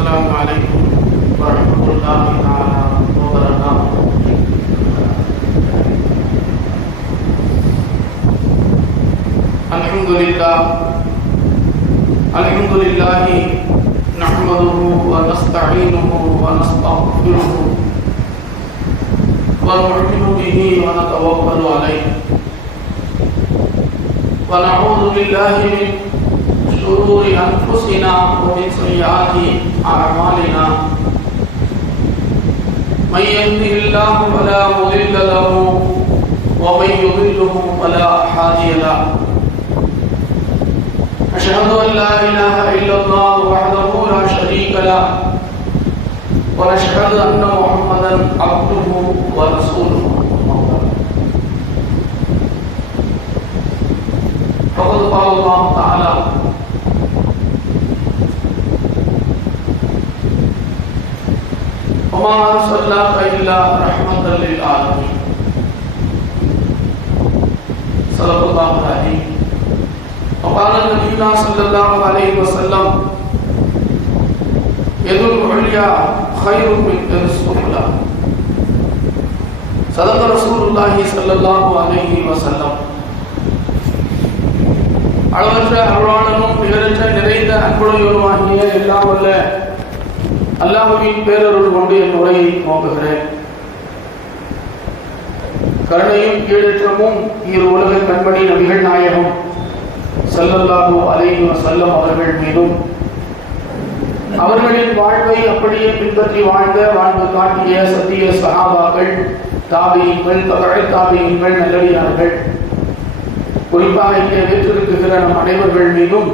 السلام عليكم ورحمة الله تعالى وبركاته. الحمد لله نحمده ونستعينه ونستغفره ونؤمن به ونتوكل عليه ونعوذ بالله من شرور أنفسنا ومن سيئات أعمالنا. من يهده الله فلا مضل له ومن يضلله فلا هادي له. أشهد أن لا إله إلا الله وحده لا شريك له ونشهد أن محمدا عبده ورسوله. فقد قال الله تعالى: وما أرسلناك إلا رحمة للعالمين. صدق الله العظيم. وقال نبينا صلى الله عليه وسلم: يد العليا خير من يد السفلى. صدق رسول الله صلى الله عليه وسلم. அளவற்ற அருளாளனும் நிகரற்ற நிறைந்த அன்புடையோருமாகிய எல்லாம் வல்ல அல்லாஹ்வின் பேரருள் கொண்டு என் உரையை துவங்குகிறேன். கருணையும் கீழற்றமும் இரு உலக கண்மணி நபிகள் நாயகம் ஸல்லல்லாஹு அலைஹி வஸல்லம் அவர்கள் மீதும் அவர்களின் வாழ்வை அப்படியே பின்பற்றி வாழ்ந்து காட்டிய சத்திய சஹாபாக்கள், தாபியீன்கள், தபஅத் தாபியீன்கள், நல்லடியார்கள், குறிப்பாக இங்கே வீற்றிருக்கிற நம் அனைவர்கள் மீதும்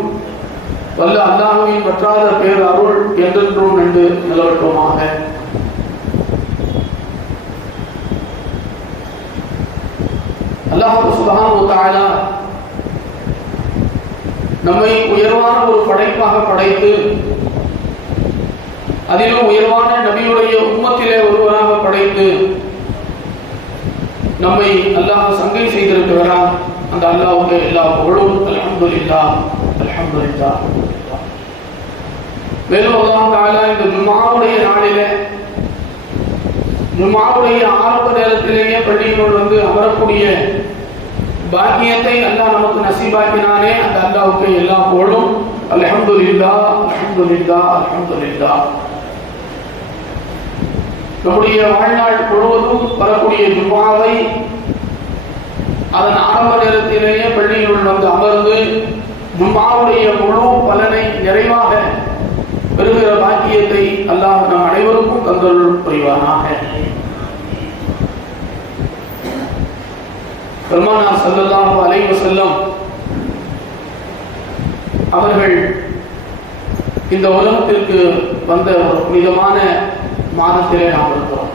வல்ல அல்லாஹ்வின் வற்றாத பேர் அருள் என்றென்றும் நின்று நிலவட்டுமாக. அல்லாஹ் சுப்ஹானஹு வ தஆலா நம்மை உயர்வான ஒரு படைப்பாக படைத்து அதிலும் உயர்வான நபியுடைய உம்மத்திலே ஒருவராக படைத்து நம்மை அல்லாஹ் சங்கை செய்திருக்கிறான். அந்த அல்லாஹ்வுக்கு எல்லா புகழும். அல்ஹம்துலில்லாஹ், அல்ஹம்துலில்லாஹ். மேலும் அல்லாஹ் தஆலா இந்த ஜும்ஆவுடைய நாளிலே, ஜும்ஆவுடைய ஆரம்ப நேரத்திலேயே பள்ளியினுள் வந்து அமரக்கூடிய பாக்கியத்தை அல்லாஹ் நமக்கு நசீபாக்கினானே. அந்த அல்லாஹ்வுக்கு எல்லா புகழும். அல்ஹம்துலில்லாஹ், அல்ஹம்துலில்லாஹ், அல்ஹம்துலில்லாஹ். நம்முடைய வாழ்நாள் முழுவதும் வரக்கூடிய ஜும்ஆவை அதன் ஆரம்ப நேரத்திலேயே பள்ளியினுள் வந்து அமர்ந்து ஜும்ஆவுடைய முழு பலனை நிறைவாக பெறுகிற பாக்கியத்தை அல்லாஹ் நம் அனைவருக்கும் தந்தருள் புரிவானாக. பெருமானார் ஸல்லல்லாஹு அலைஹி வஸல்லம் அவர்கள் இந்த உலகத்திற்கு வந்த ஒரு புனிதமான மாதத்திலே நாம் இருக்கிறோம்.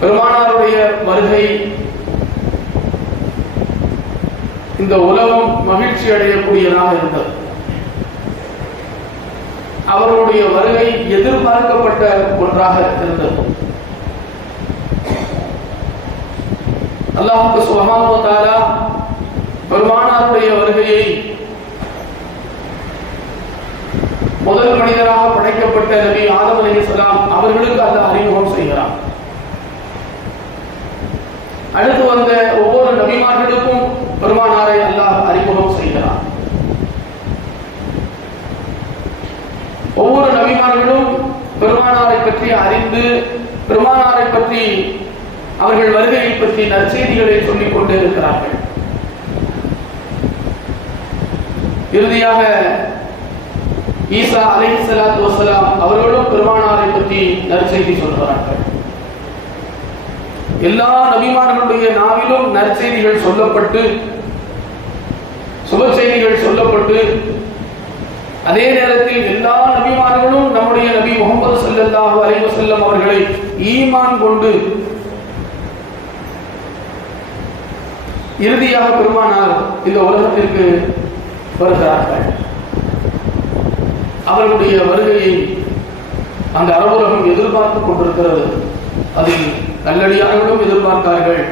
பெருமானாருடைய வருகை இந்த உலகம் மகிழ்ச்சி அடையக்கூடியதாக இருந்தது. அவர்களுடைய வருகை எதிர்பார்க்கப்பட்ட ஒன்றாக இருந்தது. அல்லாஹ் சுப்ஹானஹு வ தஆலா பெருமானாருடைய வருகையை முதல் மனிதராக படைக்கப்பட்ட நபி ஆதம் அலைஹிஸ்ஸலாம் அவர்களுக்கு அல்லாஹ் அறிமுகம் செய்கிறார். அடுத்து வந்த ஒவ்வொரு நபிமார்களுக்கும் பெருமானாரை அல்லாஹ் அறிமுகம் செய்கிறார். ஒவ்வொரு நபிமார்களும் பெருமானாரை பற்றி அறிந்து, பெருமானாரை பற்றி, அவர்கள் வருகையை பற்றி நற்செய்திகளை சொல்லிக் கொண்டே இருக்கிறார்கள். இறுதியாக ஈசா அலைஹிஸ்ஸலாத்து வஸ்ஸலாம் அவர்களும் பெருமானாரை பற்றி நற்செய்தி சொல்கிறார்கள். எல்லா நபிமார்களுடைய நாவிலும் நற்செய்திகள் சொல்லப்பட்டு, சுப செய்திகள் சொல்லப்பட்டு, அதே நேரத்தில் எல்லா நபிமார்களும் நம்முடைய நபி முஹம்மது ஸல்லல்லாஹு அலைஹி வஸல்லம் அவர்களை ஈமான் கொண்டு இறுதியாக பெருமானார் இந்த உலகத்திற்கு வருகிறார்கள். அவர்களுடைய வருகையை அந்த அரபுலகம் எதிர்பார்த்துக் கொண்டிருக்கிறது. அதில் நல்லடியார்களும் எதிர்பார்த்தார்கள்,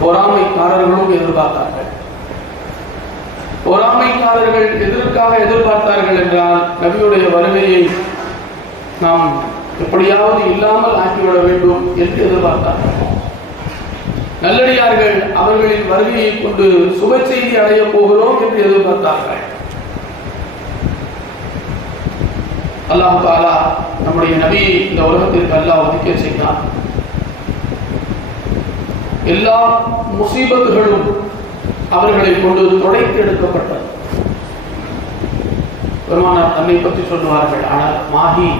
பொறாமைக்காரர்களும் எதிர்பார்த்தார்கள். பொறாமைக்காரர்கள் எதற்காக எதிர்பார்த்தார்கள் என்றால் நபியுடைய வருகையை நாம் எப்படியாவது இல்லாமல் ஆக்கிவிட வேண்டும் என்று எதிர்பார்த்தார்கள். நல்லடியார்கள் அவர்களின் வருகையை கொண்டு சுப செய்தி அடைய போகிறோம் என்று எதிர்பார்த்தார்கள். அல்லாஹ் தஆலா நம்முடைய நபியை இந்த உலகத்திற்கு அல்லாஹ் ஒதுக்கி செய்தார். எல்லா முசீபத்துகளும் அவர்களை கொண்டு துடைத்து எடுக்கப்பட்டது. பெருமானார் தன்னை பற்றி சொல்லுவார்கள், ஆனால் மாஹி,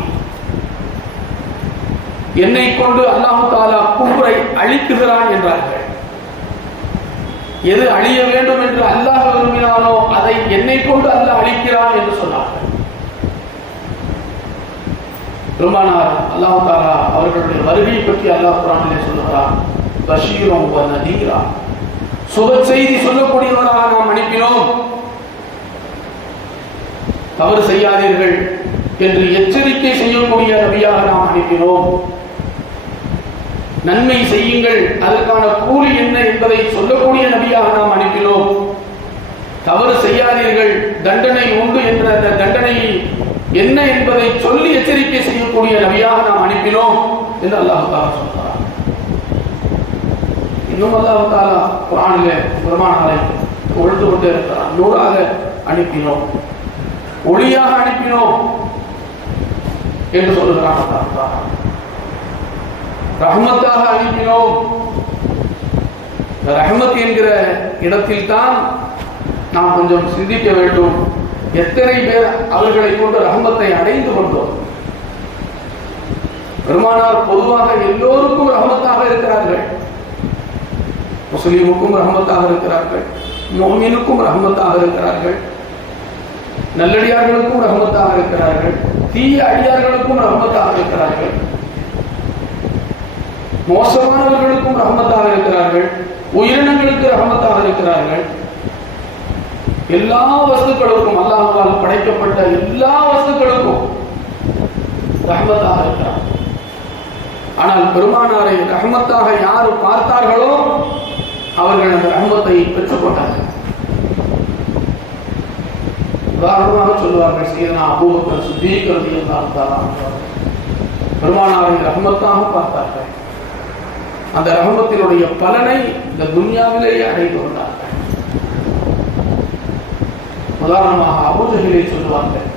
என்னை கொண்டு அல்லாஹ் தஆலா குஃப்ரை அழிக்குகிறான் என்றார்கள். எது அழிய வேண்டும் என்று அல்லாஹ் விரும்பினானோ அதை என்னை கொண்டு அல்லாஹ் அழிக்கிறான் என்று சொன்னார்கள். பெருமானார் அல்லாஹ் தஆலா அவர்களுடைய வருகையை பற்றி அல்லாஹ் குர்ஆனிலே சொல்லுகிறார், பஷீரன் வ நதீரா, சுப செய்தி சொல்லக்கூடியவராக நாம் அனுப்பினோம். தவறு செய்யாதீர்கள் என்று எச்சரிக்கை செய்யக்கூடிய நபியாக நாம் அனுப்பினோம். நன்மை செய்யுங்கள், அதற்கான கூலி என்ன என்பதை சொல்லக்கூடிய நபியாக நாம் அனுப்பினோம். தவறு செய்யாதீர்கள், தண்டனை உண்டு என்ற அந்த தண்டனை என்ன என்பதை சொல்லி எச்சரிக்கை செய்யக்கூடிய நபியாக நாம் அனுப்பினோம் என்று அல்லாஹ் தஆலா சொல்கிறார். இன்னும் அல்லாஹ் தஆலா குர்ஆனிலே பெருமானாரை பொழுது கொண்டே இருக்கிறார். நூறாக அனுப்பினோம், ஒளியாக அனுப்பினோம் என்று சொல்லுகிறான். அல்லாஹ் தஆலா ரஹ்மத்தாக அனுப்பினோம். ரஹ்மத் என்கிற இடத்தில் தான் நாம் கொஞ்சம் சிந்திக்க வேண்டும். எத்தனை பேர் அவர்களை கொண்டு ரஹ்மத்தை அடைந்து கொண்டோம். பெருமானார் பொதுவாக எல்லோருக்கும் ரஹ்மத்தாக இருக்கிறார்கள். முஸ்லிமுக்கும் ரஹ்மத்தாக இருக்கிறார்கள், முஃமினுக்கும் ரஹ்மத்தாக இருக்கிறார்கள், நல்லடியார்களுக்கும் ரஹ்மத்தாக இருக்கிறார்கள், தீய அடியார்களுக்கும் ரஹ்மத்தாக இருக்கிறார்கள், மோசமானவர்களுக்கும் ரஹ்மத்தாக இருக்கிறார்கள், உயிரினங்களுக்கு ரஹ்மத்தாக இருக்கிறார்கள். எல்லா வஸ்துக்களுக்கும், அல்லாஹ்வால் படைக்கப்பட்ட எல்லா வஸ்துக்களுக்கும் ரஹ்மத்தாக இருக்கிறார். ஆனால் பெருமானாரை ரஹ்மத்தாக யார் பார்த்தார்களோ அவர்கள் அந்த ரஹ்மத்தை பெற்றுக்கொண்டார்கள். உதாரணமாக சொல்லுவார்கள், சையதுனா அபூபக்கர் சித்தீக் ரலியல்லாஹு தஆலா பெருமானாரை ரஹ்மத்தாக பார்த்தார்கள். அந்த ரஹ்மத்தினுடைய பலனை இந்த துன்யாவிலேயே அடைந்து கொண்டார்கள். உதாரணமாக அபூஜஹலை சொல்லுவார்கள்,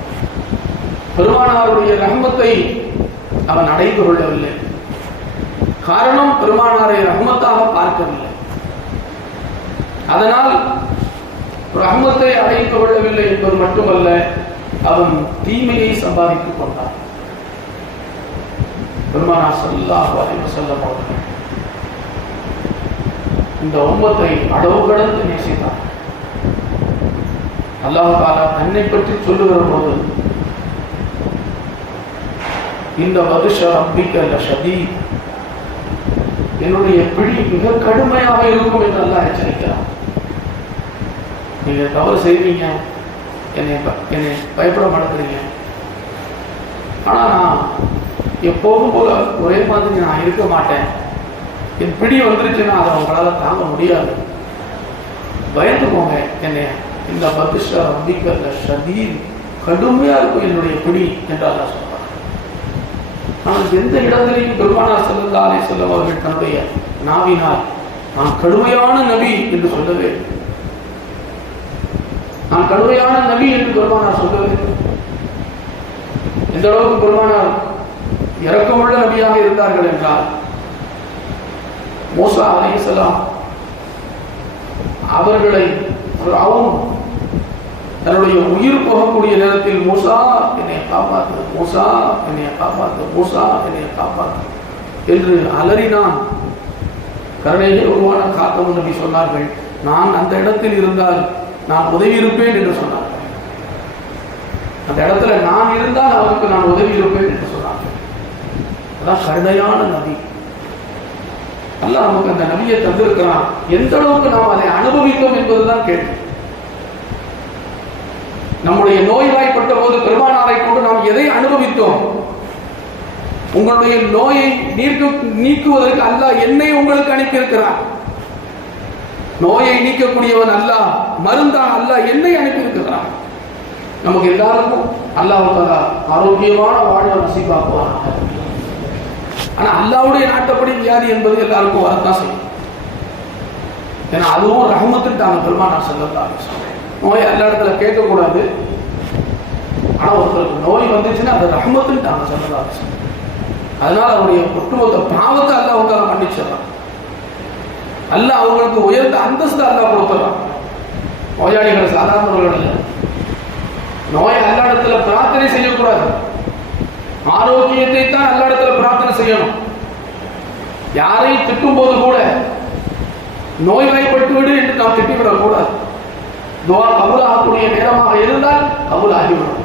பெருமானாருடைய ரஹ்மத்தை அவன் அடைந்து கொள்ளவில்லை. காரணம், பெருமானாரை ரஹ்மத்தாக பார்க்கவில்லை. அதனால் ரஹ்மத்தை அடைந்து கொள்ளவில்லை என்பது மட்டுமல்ல, அவன் தீமையை சம்பாதித்துக் கொண்டான். பெருமானார் ஸல்லல்லாஹு அலைஹி வஸல்லம் அவர்கள் இந்த உம்மத்தை அளவு கடந்து நேசித்தார். அல்லாஹ் தஆலா தன்னை பற்றி சொல்லுகிற போது, இந்த வதுஷ ரப்பிக லஷதீத், என்னுடைய பிடி மிக கடுமையாக இருக்கும் என்று அல்லாஹ் எச்சரிக்கிறார். நீங்க தவறு செய்வீங்க, என்னை பயப்பட மாட்டேங்கிறீங்க, ஆனா நான் எப்போதும் போல ஒரே மாதிரி நான் இருக்க மாட்டேன். என் பிடி வந்துருச்சுன்னா அதை அவங்களால தாங்க முடியாது, பயந்துக்கோங்க என்னை. இந்த பதுஷ ரப்பிக லஷதீத், கடுமையா இருக்கும் என்னுடைய பிடி என்று அல்லாஹ் சொல்றார். ஆனால் எந்த இடத்திலையும் பெருமானார் ஸல்லல்லாஹு அலைஹி வஸல்லம் அவர்கள் தன்னுடைய நாவினால் நான் கடுமையான நபி என்று சொல்லவே, நான் கடுமையான நபி என்று பெருமானார் சொல்லவே. எந்த அளவுக்கு பெருமானார் இரக்கமுள்ள நபியாக இருந்தார்கள் என்றால், மூசா அலைஹிஸ்ஸலாம் அவர்களை ஃபிரௌன் தன்னுடைய உயிர் போகக்கூடிய நேரத்தில், மூசா என்னை காப்பாற்று, மூசா என்னை காப்பாற்று, மூசா என்னை காப்பாற்று என்று அலறினான். கருணையே உருவான காத்தமுன் நபி சொன்னார்கள், நான் அந்த இடத்தில் இருந்தால் நான் உதவி இருப்பேன் என்று சொன்னார்கள். அந்த இடத்துல நான் இருந்தால் அவருக்கு நான் உதவி இருப்பேன் என்று சொன்னார்கள். அதான் கருணையான நபி. அல்லாஹ் நமக்கு அந்த நபியை தந்திருக்கிறான். எந்த அளவுக்கு நாம் அதை அனுபவித்தோம் என்பதுதான் கேள்வி. நம்முடைய நோய்வாய்ப்பட்ட போது பெருமானாரை கொண்டு நாம் எதை அனுபவித்தோம்? உங்களுடைய நோயை நீக்குவதற்கு அல்லாஹ் என்னை உங்களுக்கு அனுப்பியிருக்கிறார். நோயை நீக்கக்கூடியவன் அல்லாஹ், மருந்தாக அல்லாஹ் என்னை அனுப்பி இருக்கிறான். நமக்கு எல்லாருக்கும் அல்லாஹ் ஆரோக்கியமான வாழ்வை நசீபாக்குவான். ஆனா அல்லாஹ்வுடைய நாட்டப்படி வியாதி என்பது எல்லாருக்கும் வரத்தான் செய்யும். ஏன்னா அதுவும் ரஹ்மத்துட்டாங்க பெருமானார் ஸல்லல்லாஹு அலைஹி வஸல்லம். நோய் எல்லா இடத்துல கேட்கக்கூடாது. ஆனா ஒருத்தருக்கு நோய் வந்துச்சுன்னா அது ரஹ்மத்துட்டாங்க ஸல்லல்லாஹு அலைஹி வஸல்லம். அதனால அவருடைய ஒட்டுமொத்த பாவத்தை அல்லாஹ் அவங்களால மன்னிச்சிடறான். அல்லாஹ் அவங்களுக்கு உயர்ந்த அந்தஸ்து அல்லாஹ் கொடுத்துறான். நோயாளிகள் சாதாரணவர்கள் இல்லை. நோய் அல்லா இடத்துல பிரார்த்தனை செய்யக்கூடாது. ஆரோக்கியத்தை தான் அல்லா இடத்துல பிரார்த்தனை செய்யணும். யாரையும் திட்டும் போது கூட நோய்வாய்ப்பட்டு விடு என்று நாம் திட்டிவிடக் கூடாது. துவா கபூல் ஆகக்கூடிய நேரமாக இருந்தால் கபூல் ஆகிவிடும்.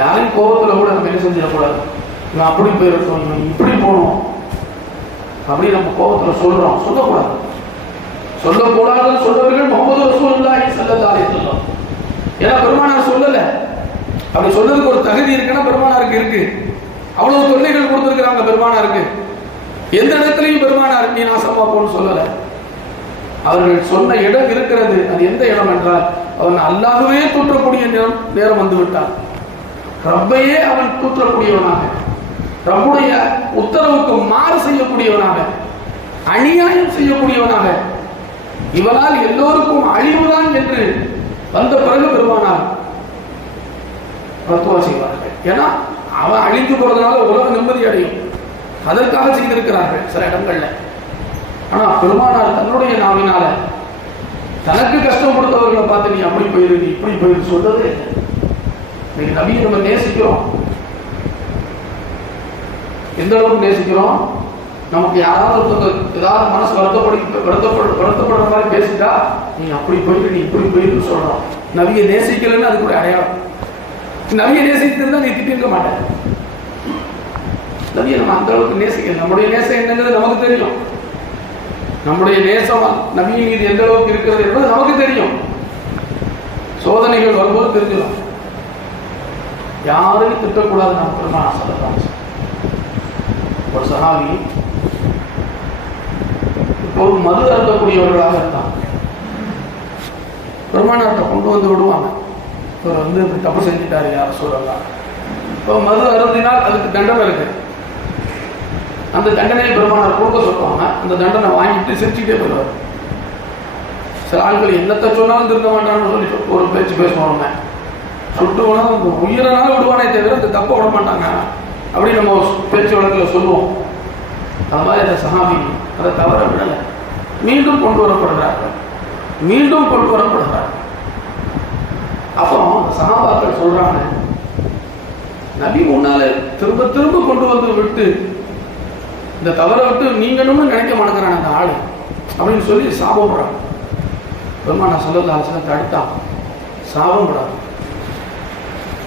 யாரையும் கோபத்தில் கூட நம்ம என்ன செஞ்சிடக்கூடாது. இவன் அப்படி போயிருக்கோம், இவன் இப்படி போகணும் அப்படி நம்ம கோபத்தில் சொல்றோம், சொல்லக்கூடாது. சொல்லக்கூடாதுன்னு சொல்றவர்கள் முஹம்மது ரசூலுல்லாஹி ஸல்லல்லாஹு அலைஹி வஸல்லம். ஏன்னா பெருமானார் சொல்லல. அப்படி சொல்றதுக்கு ஒரு தகுதி இருக்குன்னா பெருமானாருக்கு இருக்கு. அவ்வளவு தொல்லைகள் கொடுத்திருக்கிறாங்க பெருமானாருக்கு. எந்த இடத்துலையும் பெருமானார் நீ நாசமா போன்னு சொல்லல. அவர்கள் சொன்ன இடம் இருக்கிறது. அது எந்த இடம் என்றால் அவன் அல்லாஹ்வே தூற்றக்கூடிய நேரம் வந்து விட்டான். ரப்பையே அவன் தூற்றக்கூடியவனாக, ரப்புடைய உத்தரவுக்கு மாறு செய்யக்கூடியவனாக, அநியாயம் செய்யக்கூடியவனாக, இவனால் எல்லோருக்கும் அழிவுதான் என்று வந்த பிறகு பெருமானார் ரத்துவா செய்வார்கள். ஏன்னா அவன் அழிந்து போறதுனால உலக நிம்மதி அடையும், அதற்காக செய்திருக்கிறார்கள் சில இடங்கள்ல. ஆனா பெருமானார் தன்னுடைய நாவினால தனக்கு கஷ்டம் கொடுத்தவர்களை பார்த்து நீ அப்படி போயிரு, நீ இப்படி போயிரு சொல்றதே இல்லை. இன்னைக்கு நபியை நம்ம நேசிக்கிறோம். எந்த அளவுக்கு நேசிக்கிறோம்? நமக்கு யாராவது ஏதாவது மனசு வருத்தப்படுற மாதிரி பேசிட்டா நீ அப்படி போயிட்டு நீ இப்படி போயிட்டு சொல்றோம். நபியை நேசிக்கலன்னு அது கூட அடையாளம். நபியை நேசித்திருந்தா நீ திட்டிருக்க மாட்டேன். நபியை நம்ம அந்த அளவுக்கு நேசிக்கல. நம்முடைய நேசம் என்னங்கிறது நமக்கு தெரியும். நம்முடைய நேசம் நபியின் மீது எந்த அளவுக்கு இருக்கிறது என்பது நமக்கு தெரியும். சோதனைகள் வரும்போது தெரிஞ்சிடும். யாரையும் திட்டக்கூடாது. நம்ம பெருமானார் ஸல்லல்லாஹு அலைஹி வஸல்லம் ஒரு சஹாபி ஒரு மது அருந்தக்கூடியவர்களாக இருந்தாங்க. பெருமானார்ட்ட கொண்டு வந்து விடுவாங்க. இவர் வந்து தப்பு செஞ்சுட்டாரு யார் சொல்லலாம். இப்போ மது அருந்தினால் அதுக்கு தண்டனை இருக்கு. அந்த தண்டனையை பெருமானார் கொடுக்க சொல்லுவாங்க. அந்த தண்டனை வாங்கிட்டு சிரிச்சுட்டே போயிடுவார். சில ஆட்கள் என்னத்தை சொன்னாலும் திருந்த மாட்டான்னு சொல்லி ஒரு பேச்சு பேசுவாங்க. சுட்டு உணவு உயிரனால விடுவானே தவிர இந்த தப்பை விட மாட்டாங்க அப்படின்னு நம்ம பேச்சு வழக்கில் சொல்லுவோம். அது மாதிரி அந்த சஹாபி அதை தவற விடலை. மீண்டும் கொண்டு வரப்படுறார்கள். அப்புறம் சஹாபாக்கள் சொல்றாங்க, நபி முன்னால திரும்ப திரும்ப கொண்டு வந்து விட்டு இந்த தவறை விட்டு நீங்களும் நினைக்க மாட்டேங்கிறான் அந்த ஆளு அப்படின்னு சொல்லி சாபப்படுறாங்க. பெருமானார் ஸல்லல்லாஹு அலைஹி வஸல்லம் தடுத்தான். சாபப்படாது.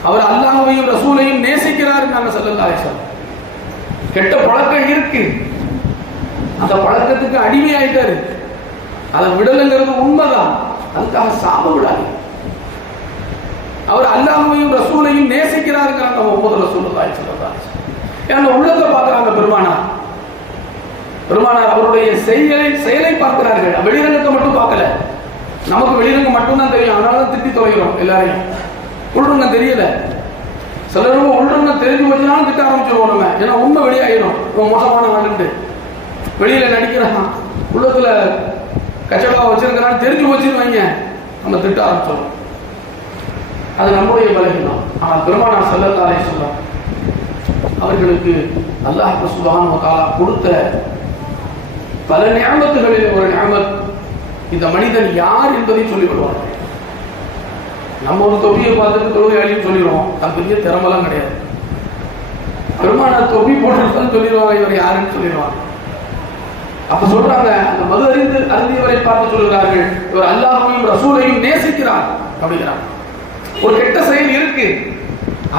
அவர் அல்லாஹ்வையும் ரசூலையும் நேசிக்கிறார். நாங்கள் ஸல்லல்லாஹு அலைஹி வஸல்லம் கெட்ட பழக்கம் இருக்கு, அந்த பழக்கத்துக்கு அடிமையாயிட்டாரு, அதை விடலைங்கிறது உண்மைதான். அதுக்காக சாப விடாது. அவர் அல்லாஹ்வையும் ரசூலையும் நேசிக்கிறாருங்கிறாங்க முஹம்மது ரசூலுல்லாஹி ஸல்லல்லாஹு அலைஹி வஸல்லம். ஏன்னா உள்ளத்தை பார்க்கிறாங்க பெருமானார் அவருடைய செயலை பார்க்கிறார்கள். வெளிரங்கத்தை மட்டும் பார்க்கல. நமக்கு வெளிரங்கம் மட்டும்தான் தெரியும், அதனாலதான் திட்டி தொலைகிறோம் எல்லாரையும். உள்ரங்கம் தெரியல. சிலரும் உள்ரங்கம் தெரிஞ்சு போச்சுனாலும் திட்ட ஆரம்பிச்சிருவோம் நம்ம. ஏன்னா உண்மை வெளியாயிரும். இவன் மோசமான ஆளுண்டு வெளியில நடிக்கிறான், உள்ளத்துல கச்சடா வச்சிருக்கிறான்னு தெரிஞ்சு போச்சுன்னு வைங்க, நம்ம திட்ட ஆரம்பிச்சிடும். அது நம்முடைய பலகீனம். ஆனால் பெருமானார் ஸல்லல்லாஹு அலைஹி வஸல்லம் அவர்களுக்கு அல்லாஹ் சுப்ஹானஹு வ தஆலா கொடுத்த பல நிஅமத்துகளில் ஒரு நிஅமத் இந்த மனிதன் யார் என்பதை சொல்லிவிடுவார்கள். நம்ம ஒரு தொப்பியை பார்த்துட்டு தொழுகையாளின்னு சொல்லிடுவோம். அது பெரிய திறமெல்லாம் கிடையாது. பெருமானார் தொப்பி போட்டு சொல்லிடுவாங்க இவர் யாருன்னு சொல்லிடுவாங்க. அப்ப சொல்றாங்க, அந்த மது அருந்தியவரை பார்த்து சொல்கிறார்கள், இவர் அல்லாஹ்வையும் ரசூலையும் நேசிக்கிறார் அப்படிங்கிறாங்க. ஒரு கெட்ட செயல் இருக்கு,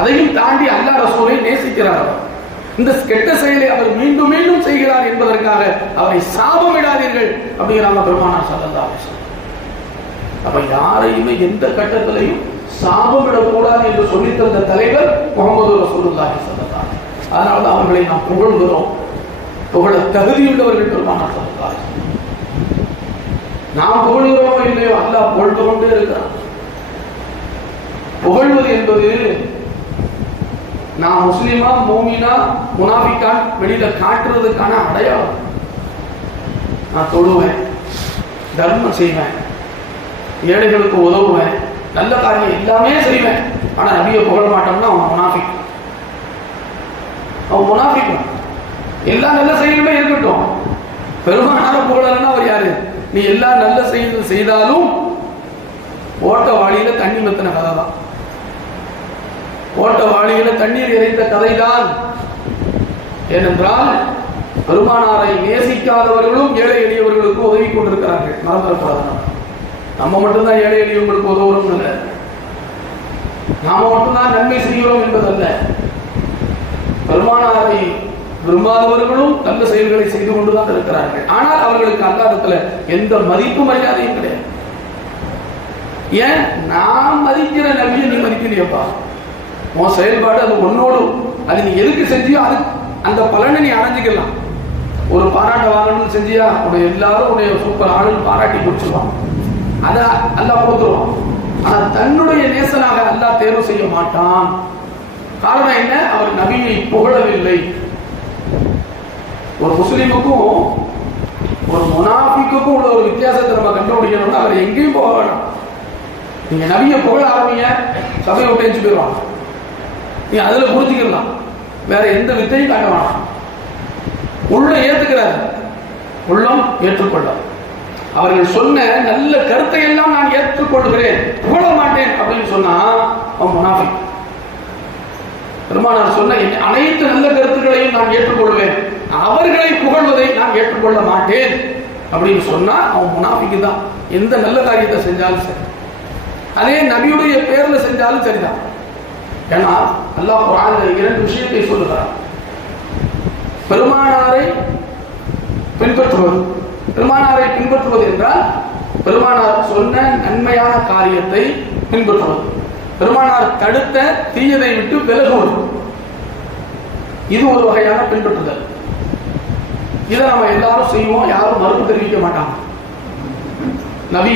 அதையும் தாண்டி அல்லாஹ் ரசூலை நேசிக்கிறார். இந்த கெட்ட செயலை அவர் மீண்டும் மீண்டும் செய்கிறார் என்பதற்காக அவரை சாபமிடாதீர்கள் அப்படிங்கிறாங்க பெருமானார் ஸல்லல்லாஹு அலைஹி வஸல்லம். அப்ப யாரையுமே எந்த கட்டத்திலையும் சாபமிடக்கூடாது என்று சொல்லி தந்த தலைவர் முஹம்மது ரசூலுல்லாஹி ஸல்லல்லாஹு அலைஹி வஸல்லம். அதனால்தான் அவர்களை நாம் புகழ்கிறோம். புகழ தகுதியுள்ளவர்கள் பெருமானார் ஸல்லல்லாஹு அலைஹி வஸல்லம். நாம் புகழ்கிறோமோ இல்லையோ அல்லாஹ் புகழ்ந்து கொண்டே இருக்கிறான். புகழ்வது என்பது நான் முஸ்லிமா மோமினா முனாஃபிக்கான் வெளியில காட்டுறதுக்கான அடையாளம். நான் தொழுவேன், தர்மம் செய்வேன், ஏழைகளுக்கு உதவுவேன், நல்ல காரியம் எல்லாமே செய்வேன். ஆனா நபியை புகழ மாட்டோம்னா அவன் முனாஃபிக். அவன் முனாஃபிக். எல்லா நல்ல செயலுமே இருக்கட்டும், பெருமானார புகழலன்னா அவர் யாரு? நீ எல்லா நல்ல செயல் செய்தாலும் ஓட்ட வாளியில தண்ணி மெத்தின கதை தான். ஓட்ட வாளியில தண்ணீர் இறைத்த கதைதான். ஏனென்றால் பெருமானாரை நேசிக்காதவர்களும் ஏழை எளியவர்களுக்கு உதவி கொண்டிருக்கிறார்கள். மறந்துடக்கூடாது. நம்ம மட்டும்தான் ஏழை எளியவர்களுக்கு உதவுறோம் இல்லை, நாம மட்டும்தான் நன்மை செய்கிறோம் என்பதல்ல. பெருமானாரை விரும்பாதவர்களும் நல்ல செயல்களை செய்து கொண்டுதான் இருக்கிறார்கள். ஆனால் அவர்களுக்கு அல்லாஹ்விடத்துல எந்த மதிப்பு மரியாதையும் கிடையாது. ஏன்? நான் மதிக்கிற நபியை நீ மதிக்கலையப்பா. உன் செயல்பாடு அது உன்னோடு, அது நீ எதுக்கு செஞ்சியோ அது அந்த பலனை நீ அடைஞ்சிக்கலாம். ஒரு பாராட்ட வாங்கணும்னு செஞ்சியா உடைய எல்லாரும் உடைய சூப்பர் ஆளுன்னு பாராட்டி பிடிச்சிருவான், அதை அல்லாஹ் கொடுத்துருவான். ஆனா தன்னுடைய நேசனாக அல்லாஹ் தேர்வு செய்ய மாட்டான். காரணம் என்ன? அவர் நபியை புகழவில்லை. ஒரு முஸ்லிமுக்கும் ஒரு முனாஃபிக்குக்கும் உள்ள ஒரு வித்தியாசத்தை நம்ம கண்டுபிடிக்கணும்னா அவர் எங்கேயும் போக வேண்டாம். நீங்க நபியை புகழ ஆரம்பிங்க, சபையை விட்டு எஞ்சி போயிடுவாங்க. நீ அதுல புரிஞ்சுக்கலாம், வேற எந்த வித்தையும் காட்ட வேணாம். உள்ள ஏத்துக்கிறார், உள்ளம் ஏற்றுக்கொள்ள. அவர்கள் சொன்ன நல்ல கருத்தை எல்லாம் நான் ஏற்றுக்கொள்கிறேன், புகழ மாட்டேன் அப்படின்னு சொன்னா அவன் முனாஃபிக். பெருமானார் சொன்ன அனைத்து நல்ல கருத்துக்களையும் நான் ஏற்றுக்கொள்வேன், அவர்களை புகழ்வதை நான் ஏற்றுக்கொள்ள மாட்டேன் அப்படின்னு சொன்னா அவன் முனாஃபிக்கு தான். எந்த நல்ல காரியத்தை செஞ்சாலும் சரி, அதே நபியுடைய பேர்ல செஞ்சாலும் சரிதான். ஏன்னா அல்லாஹ் குர்ஆனில் இரண்டு விஷயத்தை சொல்லுகிறார். பெருமானாரை பின்பற்றுவது. பெருமானாரை பின்பற்றுவது என்றால் பெருமானார் சொன்ன நன்மையான காரியத்தை பின்பற்றுவது, பெருமானார் தடுத்த தீயதை விட்டு விலகுவது. இது ஒரு வகையான பின்பற்றுதல். இதை நம்ம எல்லாரும் செய்வோம், யாரும் மறுப்பு தெரிவிக்க மாட்டாங்க. நபி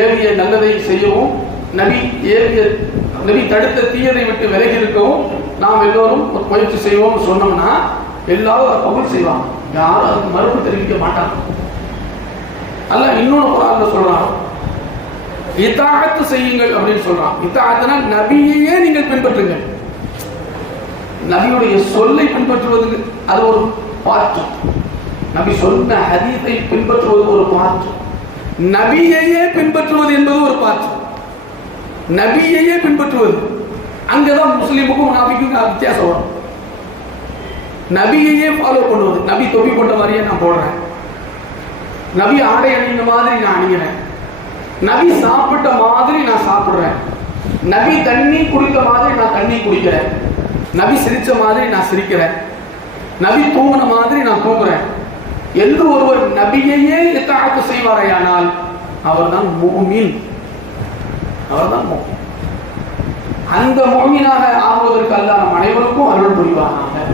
ஏவிய நல்லதை செய்யவும், நபி தடுத்த தீயதை விட்டு விலகி இருக்கவும் நாம் எல்லோரும் ஒரு முயற்சி செய்வோம் சொன்னோம்னா எல்லாரும் அதை கபூல் செய்வாங்க, யாரும் அதுக்கு மறுப்பு தெரிவிக்க மாட்டாங்க. அல்லாஹ் இன்னொரு குர்ஆன்ல சொல்றான், இத்தாஅத் செய்யுங்கள் அப்படின்னு சொல்றான். இத்தாஅத்னா நபியையே நீங்கள் பின்பற்றுங்கள். நபியுடைய சொல்லை பின்பற்றுவதற்கு அது ஒரு பார்ட். நபி சொன்ன ஹதீஸை பின்பற்றுவது ஒரு பார்ட். நபியையே பின்பற்றுவது என்பது ஒரு பார்ட். நபியையே பின்பற்றுவது, அங்கதான் முஸ்லிமுக்கும் முனாஃபிக்குக்கும் வித்தியாசம் வரும். நபியையே ஃபாலோ பண்ணுவது, நபி தொப்பி போட்ட மாதிரியே நான் போடுறேன், நபி ஆடை அணிந்த மாதிரி நான் அணிகிறேன், நபி சாப்பிட்ட மாதிரி நான் சாப்பிடுறேன், நபி தண்ணி குடித்த மாதிரி நான் தண்ணி குடிக்கிறேன், நபி சிரிச்ச மாதிரி நான் சிரிக்கிறேன், நபி தூங்கின மாதிரி நான் தூங்குறேன் என்று ஒருவர் நபியையே இத்தாஅத் செய்வாரையானால் அவர்தான் முஃமின். அவர்தான் முஃமின். அந்த முஃமினாக ஆகுவதற்கு அல்லாஹ் நம் அனைவருக்கும் அருள் புரிவானாக.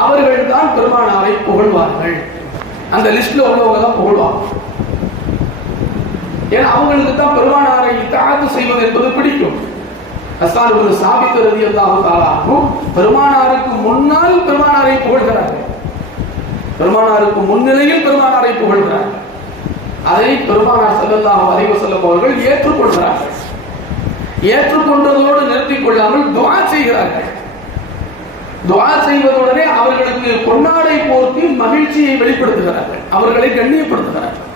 அவர்கள் தான் பெருமானாரை புகழ்வார்கள். அந்த லிஸ்ட்ல உள்ளவங்க தான் புகழ்வாங்க. ஏன்னா அவங்களுக்கு தான் பெருமானாரை இத்தாஅத் செய்வது என்பது பிடிக்கும். ஹஸ்ஸான் இப்னு சாபித் ரலியல்லாஹு தஆலா அன்ஹு பெருமானாருக்கு முன்னால் பெருமானாரை புகழ்கிறார்கள். பெருமானாருக்கு முன்னிலையில் பெருமானாரை புகழ்கிறார்கள். அதை பெருமானார் ஸல்லல்லாஹு அலைஹி வஸல்லம் அவர்கள் ஏற்றுக்கொள்கிறார்கள். ஏற்றுக்கொண்டதோடு நிறுத்திக் கொள்ளாமல் துஆ செய்கிறார்கள். துஆ செய்வதுடனே அவர்களுக்கு பொன்னாடை போர்த்தி மகிழ்ச்சியை வெளிப்படுத்துகிறார்கள், அவர்களை கண்ணியப்படுத்துகிறார்கள்.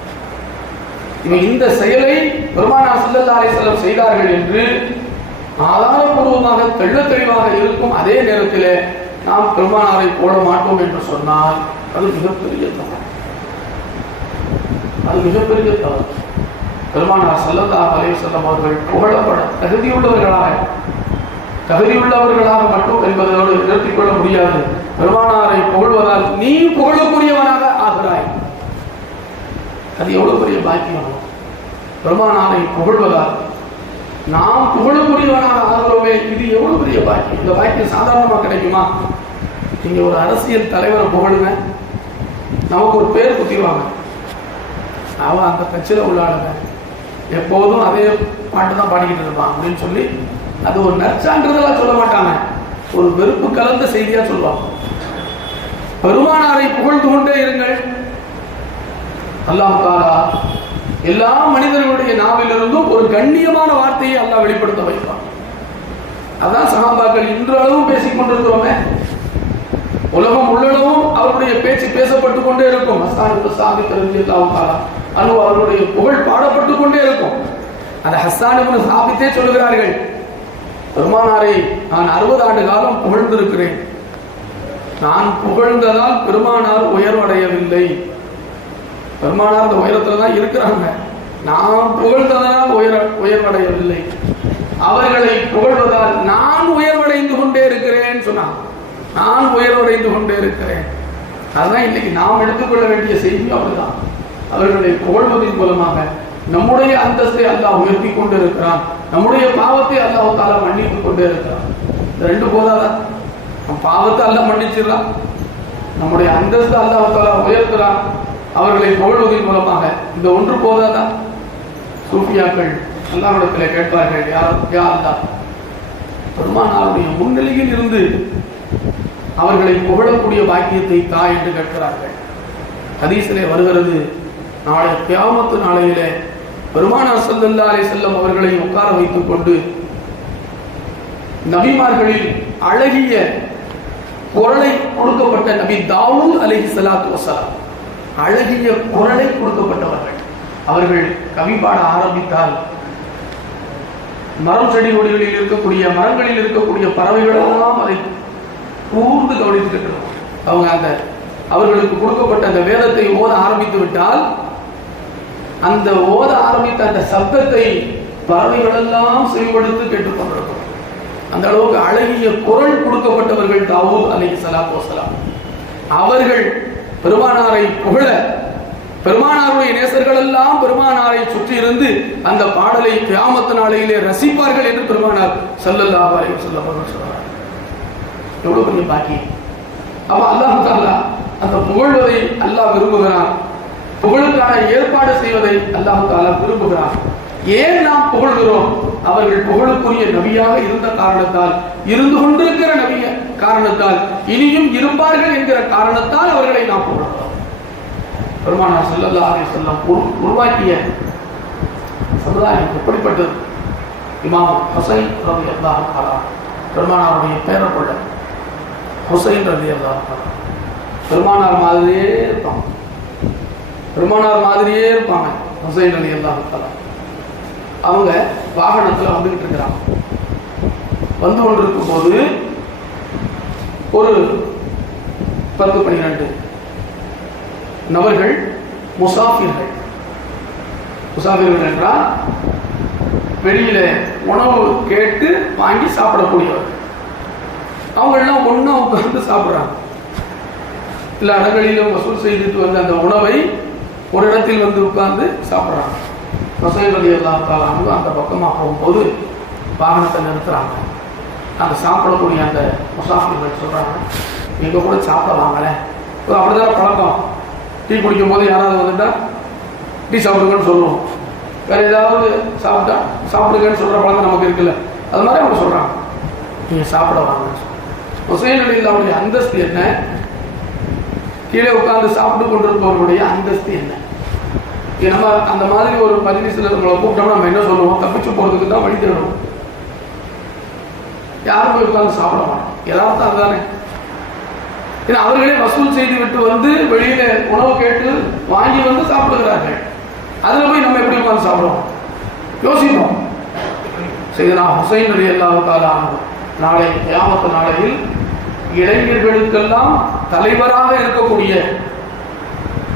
இந்த செயலை பெருமானார் ஸல்லல்லாஹு அலைஹி வஸல்லம் செய்தார்கள் என்று ஆதாரபூர்வமாக தெள்ள தெளிவாக இருக்கும். அதே நேரத்தில் நாம் பெருமானாரை போட மாட்டோம் என்று சொன்னால் அது மிகப்பெரிய தவறு. அது மிகப்பெரிய தவறு. பெருமானார் ஸல்லல்லாஹு அலைஹி வஸல்லம் அவர்கள் புகழப்பட தகுதியுள்ளவர்களாக மட்டும் என்பதோடு நிறுத்திக் கொள்ள முடியாது. பெருமானாரை புகழ்வதால் நீ புகழக்கூடியவனாக ஆகிறாய். அது எவ்வளவு பெரிய பாக்கியம். பெருமானாரை புகழ்வதால் நாம் புகழக்கூடியவனாக ஆகிறோமே, இது எவ்வளவு பெரிய பாக்கியம். இந்த பாக்கியம் சாதாரணமா கிடைக்குமா? நீங்க ஒரு அரசியல் தலைவரை புகழுங்க, நமக்கு ஒரு பேர் குத்திடுவாங்க. அவன் அந்த கட்சியில் உள்ள ஆளுங்க எப்போதும் அதே பாட்டு தான் பாடிக்கிட்டு இருப்பான் அப்படின்னு சொல்லி அது ஒரு நற்சான்றதெல்லாம் சொல்ல மாட்டாங்க, ஒரு வெறுப்பு கலந்த செய்தியா சொல்லுவாங்க. பெருமானாரை புகழ்ந்து கொண்டே இருங்கள். அல்லாஹ் தஆலா எல்லா மனிதர்களுடைய நாவிலிருந்தும் ஒரு கண்ணியமான வார்த்தையை அல்லாஹ் வெளிப்படுத்த வைப்பான். அதான் சஹாபாக்கள் இன்று அளவும் பேசிக் கொண்டிருக்கிறோமே, உலகம் உள்ளளவும் அவருடைய பேச்சு பேசப்பட்டு கொண்டே இருக்கும். அவருடைய புகழ் பாடப்பட்டு கொண்டே இருக்கும். அந்த ஹஸ்ஸான் இப்னு சாபித்தே சொல்லுகிறார்கள், பெருமானாரை நான் 60 ஆண்டு காலம் புகழ்ந்திருக்கிறேன். நான் புகழ்ந்ததால் பெருமானார் உயர்வடையவில்லை. பெருமானார் அந்த உயரத்துல தான் இருக்கிறாங்க. நான் புகழ்ந்ததனால் உயர்வடையவில்லை. அவர்களை புகழ்வதால் நான் உயர்வடைந்து கொண்டே இருக்கிறேன் சொன்னான். நான் உயர்வடைந்து கொண்டே இருக்கிறேன். அதுதான் இன்னைக்கு நாம் எடுத்துக்கொள்ள வேண்டிய செய்தி. அப்படிதான் அவர்களை புகழ்வதன் மூலமாக நம்முடைய அந்தஸ்தை அல்லாஹ் உயர்த்தி கொண்டு இருக்கிறான், நம்முடைய பாவத்தை அல்லாஹ் தஆலா மன்னித்துக் கொண்டே இருக்கிறான். இந்த ரெண்டு போதாதான்? நம் பாவத்தை அல்லாஹ் மன்னிச்சிடலாம், நம்முடைய அந்தஸ்தை அல்லாஹ் தஆலா உயர்த்துறான் அவர்களை புகழ்வதன் மூலமாக. இந்த ஒன்று போதாதான்? சூஃபியாக்கள் அல்லாஹ்விடத்தில் கேட்பார்கள், யா அல்லாஹ், பெருமானாருடைய முன்னிலையில் இருந்து அவர்களை புகழக்கூடிய பாக்கியத்தை தா என்று கேட்கிறார்கள். ஹதீஸிலே வருகிறது, நாளை கியாமத்து நாளையிலே பெருமானார் ஸல்லல்லாஹு அலைஹி வஸல்லம் அவர்களை உட்கார வைத்துக் கொண்டு நபிமார்களில் அழகிய குரலை கொடுக்கப்பட்ட நபி தாவூத் அலைஹிஸ்ஸலாத்து வஸலாம், அழகிய குரலை கொடுக்கப்பட்டவர்கள், அவர்கள் கவி பாட ஆரம்பித்தால் மரம் செடி கொடிகளில் இருக்கக்கூடிய மரங்களில் இருக்கக்கூடிய பறவைகளெல்லாம் அதை கூர்ந்து கவனித்துக்கிட்டு இருக்கும். அவங்க அந்த அவர்களுக்கு கொடுக்கப்பட்ட அந்த வேதத்தை ஓத ஆரம்பித்து விட்டால் அந்த ஓத ஆரம்பித்த அந்த சப்தத்தை பறவைகளெல்லாம் செவிப்படுத்து கேட்டுக்கொண்டிருக்கும். அந்த அளவுக்கு அழகிய குரல் கொடுக்கப்பட்டவர்கள் தாவூத் அலைஹிஸ்ஸலாத்து வஸலாம். அவர்கள் பெருமானாரை புகழ, பெருமானாருடைய நேசர்கள் எல்லாம் பெருமானாரை சுற்றி இருந்து அந்த பாடலை கியாமத்து நாளையிலே ரசிப்பார்கள் என்று பெருமானார் ஸல்லல்லாஹு அலைஹி வஸல்லம் சொல்றார். எவ்வளவு பெரிய பாக்கியம்! அப்ப அல்லாஹ் தஆலா அந்த புகழ்வதை அல்லாஹ் விரும்புகிறான், புகழுக்கான ஏற்பாடு செய்வதை அல்லாஹ் தஆலா விரும்புகிறான். ஏன் நாம் புகழ்கிறோம்? அவர்கள் புகழுக்குரிய நபியாக இருந்த காரணத்தால், இருந்து கொண்டிருக்கிற நபிய காரணத்தால், இனியும் இருப்பார்கள் என்கிற காரணத்தால் அவர்களை நாம் புகழ்கிறோம். பெருமானார் ஸல்லல்லாஹு அலைஹி வஸல்லம் உருவாக்கிய சமுதாயம் எப்படிப்பட்டது? இமாம் ஹுசைன் ரலியல்லாஹு அன்ஹு, பெருமானாருடைய பேரப்புள்ள ஹுசைன் ரலியல்லாஹு அன்ஹு பெருமானார் மாதிரியே இருப்பாங்க, பெருமானார் மாதிரியே இருப்பாங்க. ஹுசைன் ரலியல்லாஹு அன்ஹு அவங்க வாகனத்தில் வந்துகிட்டு இருக்கிறாங்க. வந்து கொண்டிருக்கும் போது ஒரு 10-12 நபர்கள் முசாஃபிர்கள். முசாஃபிர்கள் என்றால் வெளியில உணவு கேட்டு வாங்கி சாப்பிடக்கூடியவர்கள். அவங்க எல்லாம் ஒண்ணா உட்கார்ந்து சாப்பிடுறாங்க. எல்லா இடங்களிலும் வசூல் செய்துட்டு வந்த அந்த உணவை ஒரு இடத்தில் வந்து உட்கார்ந்து சாப்பிடுறாங்க. ஹுசைன் ரலியல்லாஹு தஆலா அன்ஹு அந்த பக்கமாக போகும்போது வாகனத்தை நிறுத்துறாங்க. அந்த சாப்பிடக்கூடிய அந்த முசாஃபிர்கள் சொல்றாங்க, எங்க கூட சாப்பிட வாங்கல. அப்படிதான் பழக்கம். டீ குடிக்கும் போது யாராவது வந்துட்டா டீ சாப்பிடுங்கன்னு சொல்லுவோம். வேற ஏதாவது சாப்பிட்டா சாப்பிடுங்கன்னு சொல்ற பழக்கம் நமக்கு இருக்குல்ல, அது மாதிரி அவங்க சொல்றாங்க, நீங்க சாப்பிட வாங்க. ஹுசைன் ரலியல்லாஹுடைய அந்தஸ்து என்ன? கீழே உட்கார்ந்து சாப்பிட்டு கொண்டிருப்பவர்களுடைய அந்தஸ்து என்ன? நம்ம அந்த மாதிரி ஒரு மஜ்லிஸ்ல நம்மளை கூப்பிட்டோம்னா நம்ம என்ன சொல்லுவோம்? தப்பிச்சு போறதுக்கு தான் வழி தேடுவோம். யாரும் போய் உட்கார்ந்து சாப்பிட மாட்டோம். யதார்த்தம் அதுதானே. ஏன்னா அவர்களே வசூல் செய்து விட்டு வந்து வெளியில உணவு கேட்டு வாங்கி வந்து சாப்பிடுகிறார்கள். அதுல போய் நம்ம எப்படி உட்கார்ந்து சாப்பிடுவோம்? யோசிப்போம். சையதுனா ஹுசைன் ரலியல்லாஹு தஆலா அன்ஹு நாளை கியாமத் நாளையில் இளைஞர்களுக்கெல்லாம் தலைவராக இருக்கக்கூடிய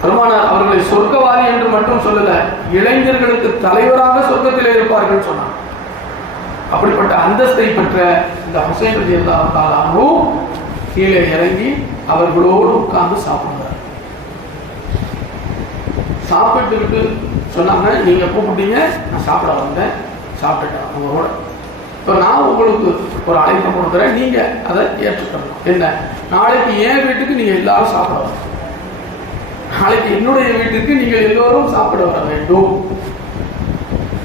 பெருமானார் அவர்களை சொர்க்கவாதி என்று மட்டும் சொல்லல, இளைஞர்களுக்கு தலைவராக சொர்க்கத்திலே இருப்பார்கள் சொன்னார். அப்படிப்பட்ட அந்தஸ்தை பெற்ற இந்த ஹுசைன் ரலியல்லாஹு தஆலா அன்ஹு கீழே இறங்கி அவர்களோடு உட்கார்ந்து சாப்பிடுறார். சாப்பிட்டுக்கிட்டு சொன்னாங்க, நீங்க கூப்பிட்டீங்க, நான் சாப்பிட வந்தேன், சாப்பிட்டுட்டேன் உங்களோட. இப்போ நான் உங்களுக்கு ஒரு அழைப்பு கொடுக்குறேன், நீங்க அதை ஏற்றுக்கணும். என்ன? நாளைக்கு என் வீட்டுக்கு நீங்க எல்லாரும் சாப்பிட வரணும். நாளைக்கு என்னுடைய வீட்டுக்கு நீங்கள் எல்லோரும் சாப்பிட வர வேண்டும்,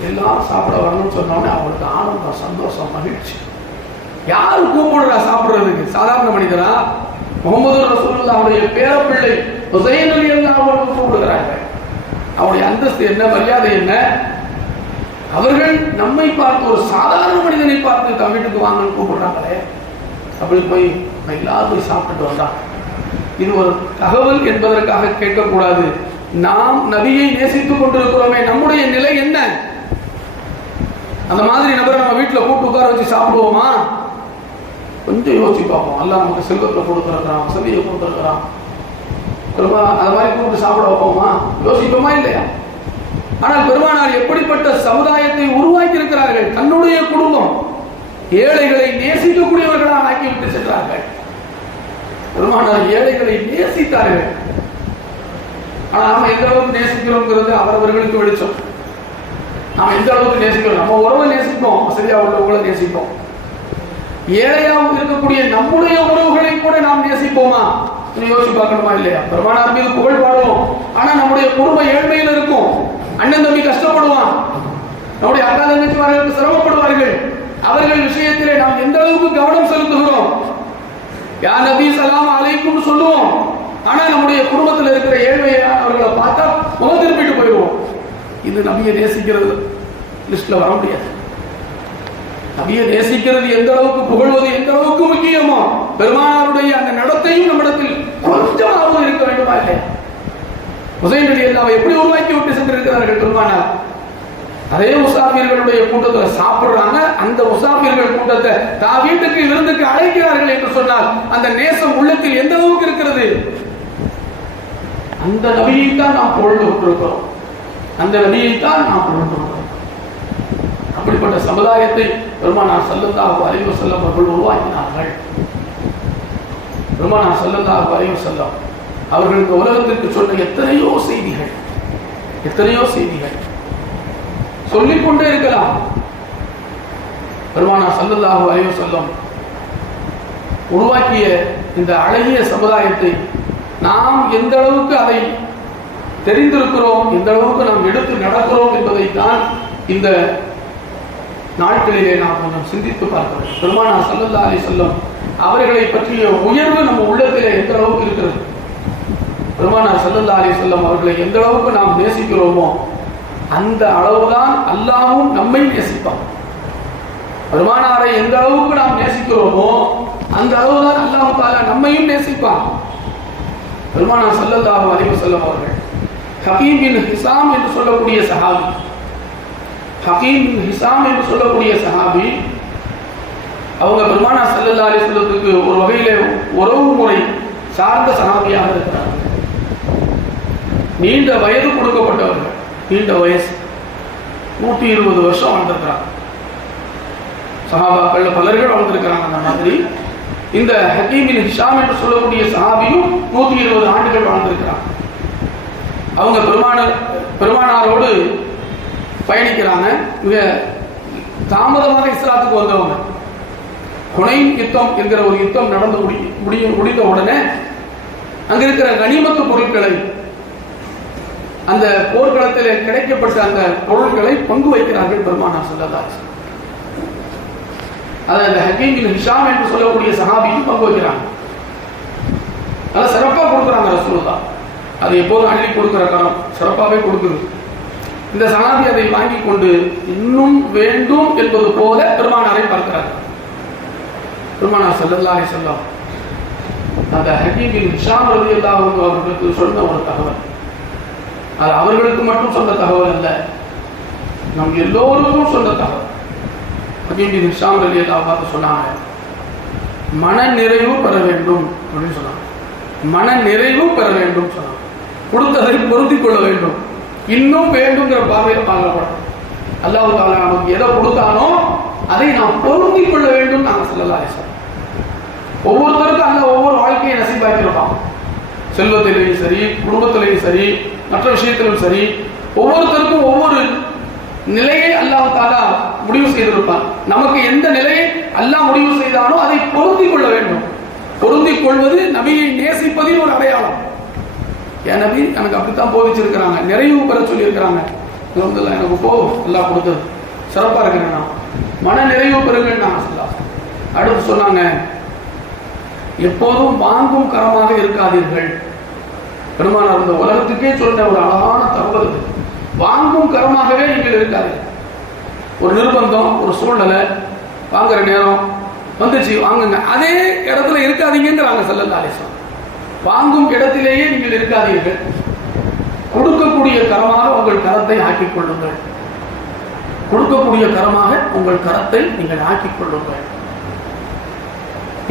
எல்லாரும் சாப்பிட வரணும்னு சொன்னோடனே அவங்களுக்கு ஆனந்தம், சந்தோஷம், மகிழ்ச்சி. யாரு கூப்பிடுறா சாப்பிடுறதுக்கு? சாதாரண மனிதரா? முகமது ரசூலுல்லாஹ்வுடைய பேரப்பிள்ளை ஹுசைன் ரலியல்லாஹு அன்ஹு கூப்பிடுகிறாங்க. அவருடைய அந்தஸ்து என்ன, மரியாதை என்ன? அவர்கள் நம்மை பார்த்து, ஒரு சாதாரண மனிதனை பார்த்து தம் வீட்டுக்கு வாங்கன்னு கூப்பிடுறாங்களே. அப்படி போய் எல்லாரும் போய் சாப்பிட்டு வந்தாங்க. இது ஒரு தகவல் என்பதற்காக கேட்கக்கூடாது. நாம் நபியை நேசித்துக் கொண்டிருக்கிறோமே, நம்முடைய நிலை என்ன? அந்த மாதிரி நபரை நம்ம வீட்டில் கூப்பிட்டு உட்கார வச்சு சாப்பிடுவோமா? கொஞ்சம் யோசிச்சு பார்ப்போம். அல்லாஹ் நமக்கு செல்வத்தை கொடுத்துருக்கிறான், வசதியை கொடுத்துருக்கிறான், அதை மாதிரி கூப்பிட்டு சாப்பிட வைப்போமா? யோசிப்போமா இல்லையா? ஆனால் பெருமானார் எப்படிப்பட்ட சமுதாயத்தை உருவாக்கி இருக்கிறார்கள். தன்னுடைய குடும்பம் ஏழைகளை நேசிக்கக்கூடியவர்களாக ஆக்கிவிட்டு சென்றார்கள். பெருமானார் ஏழைகளை நேசித்தார்கள். ஆனால் நாம எந்த அளவுக்கு நேசிக்கிறோங்கிறது அவரவர்களுக்கு வெளிச்சம். நாம் எந்த அளவுக்கு நேசிக்கிறோம்? நம்ம உறவை நேசிப்போம், வசதியா உள்ளவங்களை நேசிப்போம். ஏழையாக இருக்கக்கூடிய நம்முடைய உறவுகளை கூட நாம் நேசிப்போமா? யோசிச்சு பார்க்கணுமா இல்லையா? பெருமானார் மீது புகழ் பாடுவோம், ஆனா நம்முடைய குடும்ப ஏழ்மையில் இருக்கும். அண்ணன் தம்பி கஷ்டப்படுவான், நம்முடைய அக்கா தங்கச்சிமார்களுக்கு சிரமப்படுவார்கள். அவர்கள் விஷயத்திலே நாம் எந்த அளவுக்கு கவனம் செலுத்துகிறோம்? யா நபி ஸலாம் அலைக்கும் சொல்லுவோம், ஆனா நம்முடைய குடும்பத்தில் இருக்கிற ஏழ்மையானவர்களை பார்த்தா முகம் திருப்பிட்டு போயிடுவோம். இது நபியை நேசிக்கிறது லிஸ்ட்ல வர முடியாது. நபியை நேசிக்கிறது எந்த அளவுக்கு, புகழ்வது எந்த அளவுக்கு முக்கியமோ, பெருமானாருடைய அந்த நடத்தையும் நம்மிடத்தில் கொஞ்சமாவது இருக்க வேண்டுமா இல்லையா? ஹுசைன் ரலியல்லாஹு எப்படி உருவாக்கி விட்டு சென்றிருக்கிறார்கள் பெருமானார். அதே முசாஃபிர்களுடைய கூட்டத்தில் சாப்பிடுறாங்க. அந்த முசாஃபிர்கள் கூட்டத்தை தான் வீட்டுக்கு விருந்துக்கு அழைக்கிறார்கள் என்று சொன்னால் அந்த நேசம் உள்ளத்தில் எந்த அளவுக்கு இருக்கிறது? அந்த நபியை தான் நாம் பொழுது கொண்டிருக்கிறோம், அந்த நபியை தான் நாம் பொழுது கொண்டிருக்கிறோம். அப்படிப்பட்ட சமுதாயத்தை பெருமானார் ஸல்லல்லாஹு அலைஹி வஸல்லம் அவர்கள் உருவாக்கினார்கள். பெருமானார் ஸல்லல்லாஹு அலைஹி வஸல்லம் அவர்கள் இந்த உலகத்திற்கு சொன்ன எத்தனையோ செய்திகள், எத்தனையோ செய்திகள் சொல்லிக்கொண்டே இருக்கலாம். பெருமானார் ஸல்லல்லாஹு அலைஹி வஸல்லம் உருவாக்கிய இந்த அழகிய சமுதாயத்தை நாம் எந்த அளவுக்கு அதை தெரிந்திருக்கிறோம், எந்த அளவுக்கு நாம் எடுத்து நடக்கிறோம் என்பதை தான் இந்த நாட்களிலே நாம் கொஞ்சம் சிந்தித்து பார்க்கிறோம். பெருமானார் ஸல்லல்லாஹு அலைஹி வஸல்லம் அவர்களை பற்றிய உயர்வு நம்ம உள்ளத்திலே எந்த அளவுக்கு இருக்கிறது? பெருமானார் ஸல்லல்லாஹு அலைஹி வஸல்லம் அவர்களை எந்த அளவுக்கு நாம் நேசிக்கிறோமோ அந்த அளவுதான் அல்லாஹ்வும் நம்மை நேசிப்பான். பெருமானாரை எந்த அளவுக்கு நாம் நேசிக்கிறோமோ அந்த அளவுதான் அல்லாஹ் தஆலா நம்மையும் நேசிப்பான். பெருமானார் ஸல்லல்லாஹு அலைஹி வஸல்லம் அவர்கள் ஹகீம் பின் ஹிசாம் என்று சொல்லக்கூடிய சஹாபி, ஹகீம் பின் ஹிசாம் என்று சொல்லக்கூடிய சஹாபி, அவங்க பெருமானார் ஸல்லல்லாஹு அலைஹி வஸல்லத்துக்கு ஒரு வகையிலே உறவு முறை சார்ந்த சஹாபியாக இருக்கிறார்கள். நீண்ட வயது கொடுக்கப்பட்டவர்கள், நீண்ட வயசு 120 வருஷம் வாழ்ந்திருக்கிறாங்க. சஹாபாக்கள் பலர்கள் வாழ்ந்திருக்கிறாங்க. அந்த மாதிரி இந்த ஹகீம் பின் ஹிஷாம் என்று சொல்லக்கூடிய சஹாபியும் 120 ஆண்டுகள் வாழ்ந்திருக்கிறாங்க. அவங்க பெருமானாரோடு பயணிக்கிறாங்க. மிக தாமதமாக இஸ்லாத்துக்கு வந்தவங்க. ஹுனைன் யுத்தம் என்கிற ஒரு யுத்தம் நடந்து முடிந்த உடனே அங்க இருக்கிற கனிமத்து பொருட்களை, அந்த போர்க்களத்தில் கிடைக்கப்பட்ட அந்த பொருட்களை பங்கு வைக்கிறார்கள் பெருமானார் ஸல்லல்லாஹு அலைஹி வஸல்லம். அதை அந்த ஹகீம் பின் ஹிஷாம் என்று சொல்லக்கூடிய சஹாபியும் பங்கு வைக்கிறாங்க. அதை சிறப்பாக கொடுக்குறாங்க ரசூலுல்லாஹ். அதை எப்போதும் அள்ளி கொடுக்கிற கரம் சிறப்பாகவே கொடுக்குது. இந்த சஹாபி அதை வாங்கி கொண்டு இன்னும் வேண்டும் என்பது போல பெருமானாரை பார்க்கிறார். பெருமானார் ஸல்லல்லாஹு அலைஹி வஸல்லம் அந்த ஹகீம் பின் ஹிஷாம் ரலியல்லாஹு அன்ஹு அவர்களுக்கு சொன்ன ஒரு தகவல், அது அவர்களுக்கு மட்டும் சொன்ன தகவல் அல்ல, நம் எல்லோருக்கும் சொன்ன தகவல். ஹகீம் பின் ஹிஷாம் ரலியல்லாஹு அன்ஹு சொன்னாங்க, மன நிறைவு பெற வேண்டும் அப்படின்னு சொன்னாங்க. மன நிறைவு பெற வேண்டும் சொன்னாங்க. கொடுத்ததை பொருத்திக் கொள்ள வேண்டும், இன்னும் வேண்டுங்கிற பார்வையில் பார்க்கப்படும். அல்லாஹ் தஆலா நமக்கு எதை கொடுத்தானோ அதை நாம் பொருத்திக் கொள்ள வேண்டும். நாங்கள் ஸல்லல்லாஹு அலைஹி வஸல்லம் ஒவ்வொருத்தருக்கும் அல்ல ஒவ்வொரு வாழ்க்கையை நசீபாக்கியிருப்பான். செல்வத்திலையும் சரி, குடும்பத்திலையும் சரி, மற்ற விஷயத்திலும் சரி, ஒவ்வொருத்தருக்கும் ஒவ்வொரு நிலையை அல்லாஹ் தஆலா முடிவு செய்திருப்பான். நமக்கு எந்த நிலையை அல்லாஹ் முடிவு செய்தானோ அதை பொருத்திக் கொள்ள வேண்டும். பொருந்திக் கொள்வது நபியை நேசிப்பதில் ஒரு அடையாளம். என் நபி எனக்கு அப்படித்தான் போதிச்சிருக்கிறாங்க, நிறைவு பெற சொல்லியிருக்கிறாங்க. எனக்கு போதும், எல்லாம் கொடுத்தது சிறப்பா இருக்கிறேன், நான் மன நிறைவு பெறுங்கள் நான் சொல்லலாம். அடுத்து சொன்னாங்க, எப்போதும் வாங்கும் கரமாக இருக்காதீர்கள். பெருமானார் இந்த உலகத்துக்கே சொன்ன ஒரு அழகான தகவல், வாங்கும் கரமாகவே நீங்கள் இருக்காதீர்கள். ஒரு நிர்பந்தம், ஒரு சூழ்நிலை, வாங்குற நேரம் வந்துச்சு வாங்குங்க, அதே இடத்துல இருக்காதீங்கிறாங்க ஸல்லல்லாஹு அலைஹி வஸல்லம். வாங்கும் இடத்திலேயே நீங்கள் இருக்காதீர்கள், கொடுக்கக்கூடிய கரமாக உங்கள் கரத்தை ஆக்கிக் கொள்ளுங்கள். கொடுக்கக்கூடிய கரமாக உங்கள் கரத்தை நீங்கள் ஆக்கிக் கொள்ளுங்கள்.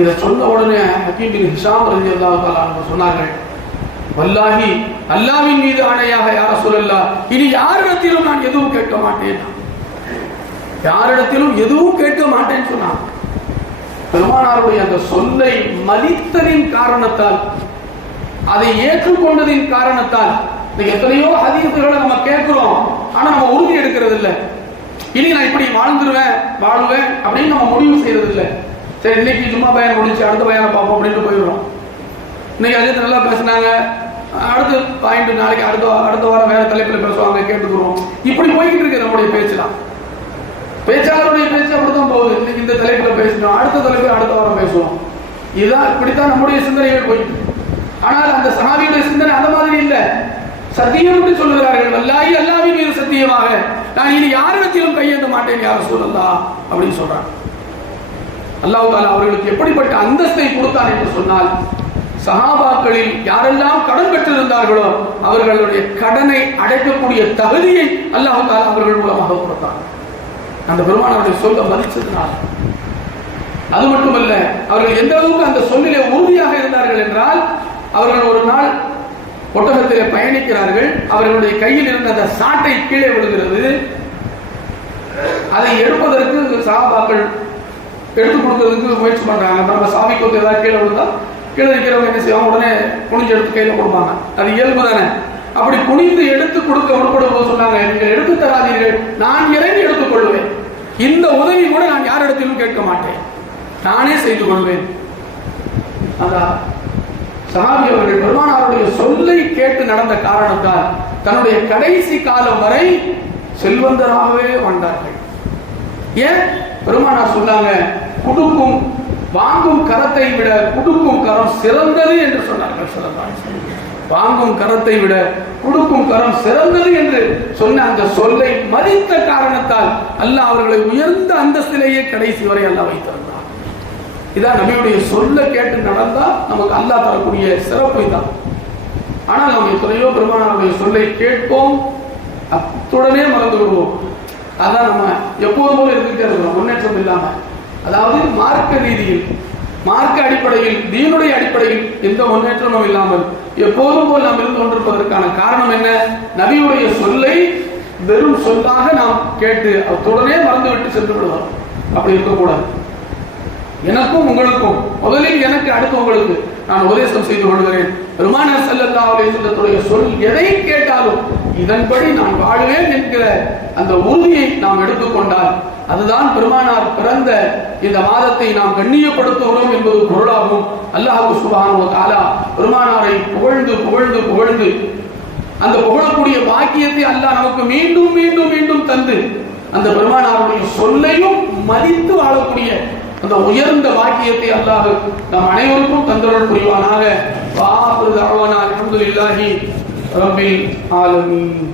இதை சொன்ன உடனே ஹக்கீம் பின் ஹிஷாம் ரலியல்லாஹு தஆலா அன்ஹு சொன்னார்கள், வல்லாஹி அல்லாஹ்வின் மீது ஆணையாக யா ரசூலல்லாஹ், இனி யாரிடத்திலும் நான் எதுவும் கேட்க மாட்டேன், யாரிடத்திலும் எதுவும் கேட்க மாட்டேன்னு சொன்னாங்க. பெருமானாருடைய அந்த சொல்லை மதித்ததின் காரணத்தால், அதை ஏற்றுக்கொண்டதின் காரணத்தால், எத்தனையோ ஹதீஸ்களை நம்ம கேட்கிறோம், ஆனா நம்ம உறுதி எடுக்கிறது இல்லை. இனி நான் இப்படி வாழ்ந்துருவேன் வாழ்வேன் அப்படின்னு நம்ம முடிவு செய்யறது இல்லை. சரி, இன்னைக்கு சும்மா பயானம் முடிச்சு அடுத்த பயானம் பார்ப்போம் அப்படின்ட்டு போயிடுறோம். இன்னைக்கு அஜித் நல்லா பேசினாங்க, அடுத்த பாயிண்ட் நாளைக்கு அடுத்த வாரம் வேற தலைப்பில் பேசுவாங்க, கேட்டுக்கிறோம். இப்படி போய்கிட்டு இருக்கு நம்முடைய பேச்சலாம். பேச்சாளருடைய பேச்சு அப்படித்தான் போகுது. இன்னைக்கு இந்த தலைப்பில் பேசணும், அடுத்த தலைப்பில் அடுத்த வாரம் பேசுவோம். இதுதான், இப்படித்தான் நம்முடைய சிந்தனைகள் போயிட்டு. ஆனால் அந்த சஹாபியுடைய சிந்தனை அந்த மாதிரி இல்லை. சத்தியம் என்று சொல்லுகிறார்கள், வல்லாஹி அல்லாஹ்வின் மீது சத்தியமாக நான் இனி யாரிடத்திலும் கையேந்த மாட்டேன் யா ரசூலல்லாஹ் அப்படின்னு சொல்றாங்க. அல்லாஹ் தஆலா அவர்களுக்கு எப்படிப்பட்ட அந்தஸ்தை கொடுத்தான் என்று சொன்னால், சஹாபாக்களில் யாரெல்லாம் கடன் பெற்றிருந்தார்களோ அவர்களுடைய கடனை அடைக்கக்கூடிய தகுதியை அல்லாஹ் தஆலா அவர்கள் மூலமாக கொடுத்தான். அந்த பெருமானாருடைய சொல்ல மதிச்சதுனால். அது மட்டுமல்ல, அவர்கள் எந்த அளவுக்கு அந்த சொல்லிலே உறுதியாக இருந்தார்கள் என்றால், அவர்கள் ஒரு நாள் ஒட்டகத்திலே பயணிக்கிறார்கள், அவர்களுடைய கையில் இருந்த அந்த சாட்டை கீழே விழுகிறது. அதை எடுப்பதற்கு சஹாபாக்கள் எடுத்துக் கொடுக்கிறதுக்கு முயற்சி பண்றாங்க. நம்ம சாமி கொத்து ஏதாவது கீழே விழுந்தா கீழே இருக்கிறவங்க என்ன செய்வாங்க, உடனே குனிஞ்சு எடுத்து கையில கொடுப்பாங்க. அது இயல்பு தானே. அப்படி குனிந்து எடுத்து கொடுக்க முற்படும் போது சொன்னாங்க, நீங்கள் எடுத்து தராதீர்கள், நான் இறங்கி எடுத்துக் கொள்வேன். இந்த உதவி கூட நான் யாரிடத்திலும் கேட்க மாட்டேன், நானே செய்து கொள்வேன். அதான் சஹாபி அவர்கள் பெருமானாருடைய சொல்லை கேட்டு நடந்த காரணத்தால் தன்னுடைய கடைசி காலம் வரை செல்வந்தராகவே வாழ்ந்தார்கள். ஏன்? பெருமானார் சொன்னாங்க, கொடுக்கும் வாங்கும் கரத்தை விட கொடுக்கும் கரம் சிறந்தது என்று சொன்னார்கள். வாங்கும் கரத்தை விட கொடுக்கும் கரம் சிறந்தது என்று சொன்ன அந்த சொல்லை மதித்த காரணத்தால் அல்லாஹ் அவர்களை உயர்ந்த அந்தஸ்திலேயே கடைசி வரை அல்லாஹ் வைத்திருந்தார். இதான் நபியுடைய சொல்ல கேட்டு நடந்தா நமக்கு அல்லாஹ் தரக்கூடிய சிறப்பு இதான். ஆனால் நம்ம எத்தனையோ பெருமானாருடைய சொல்லை கேட்போம், அத்துடனே மறந்து விடுவோம். அதான் நம்ம எப்போதும் போல இருந்துகிட்டே இருக்கிறோம், முன்னேற்றம் இல்லாம. அதாவது மார்க்க ரீதியில், மார்க்க அடிப்படையில், தீனுடைய அடிப்படையில் எந்த முன்னேற்றமும் இல்லாமல் எப்போதும் போல் நாம் இருந்து கொண்டிருப்பதற்கான காரணம் என்ன? நபியுடைய சொல்லை வெறும் சொல்லாக நாம் கேட்டு அத்துடனே மறந்துவிட்டு சென்று விடுவோம். அப்படி இருக்கக்கூடாது. எனக்கும் உங்களுக்கும், முதலில் எனக்கு அடுத்து உங்களுக்கு நான் உபதேசம் செய்து கொள்கிறேன். பெருமானார் ஸல்லல்லாஹு அலைஹி வஸல்லம் சொல் எதை கேட்டாலும் இதன்படி நான் வாழ்வேன் என்கிற அந்த உறுதியை நாம் எடுத்துக்கொண்டால் அதுதான் பெருமானார் பிறந்த இந்த மாதத்தை நாம் கண்ணியப்படுத்துகிறோம் என்பது பொருளாகும். அல்லாஹ் சுப்ஹானஹு வ தஆலா பெருமானாரை புகழ்ந்து புகழ்ந்து புகழ்ந்து அந்த புகழக்கூடிய பாக்கியத்தை அல்லாஹ் நமக்கு மீண்டும் மீண்டும் மீண்டும் தந்து அந்த பெருமானாருடைய சொல்லையும் மதித்து வாழக்கூடிய அந்த உயர்ந்த வாக்கியத்தை அல்லாஹ் நம் அனைவருக்கும் தந்தருள் புரிவானாக. வா ஆகிரு தஅவானா அல்ஹம்துலில்லாஹி ரப்பில் ஆலமீன்.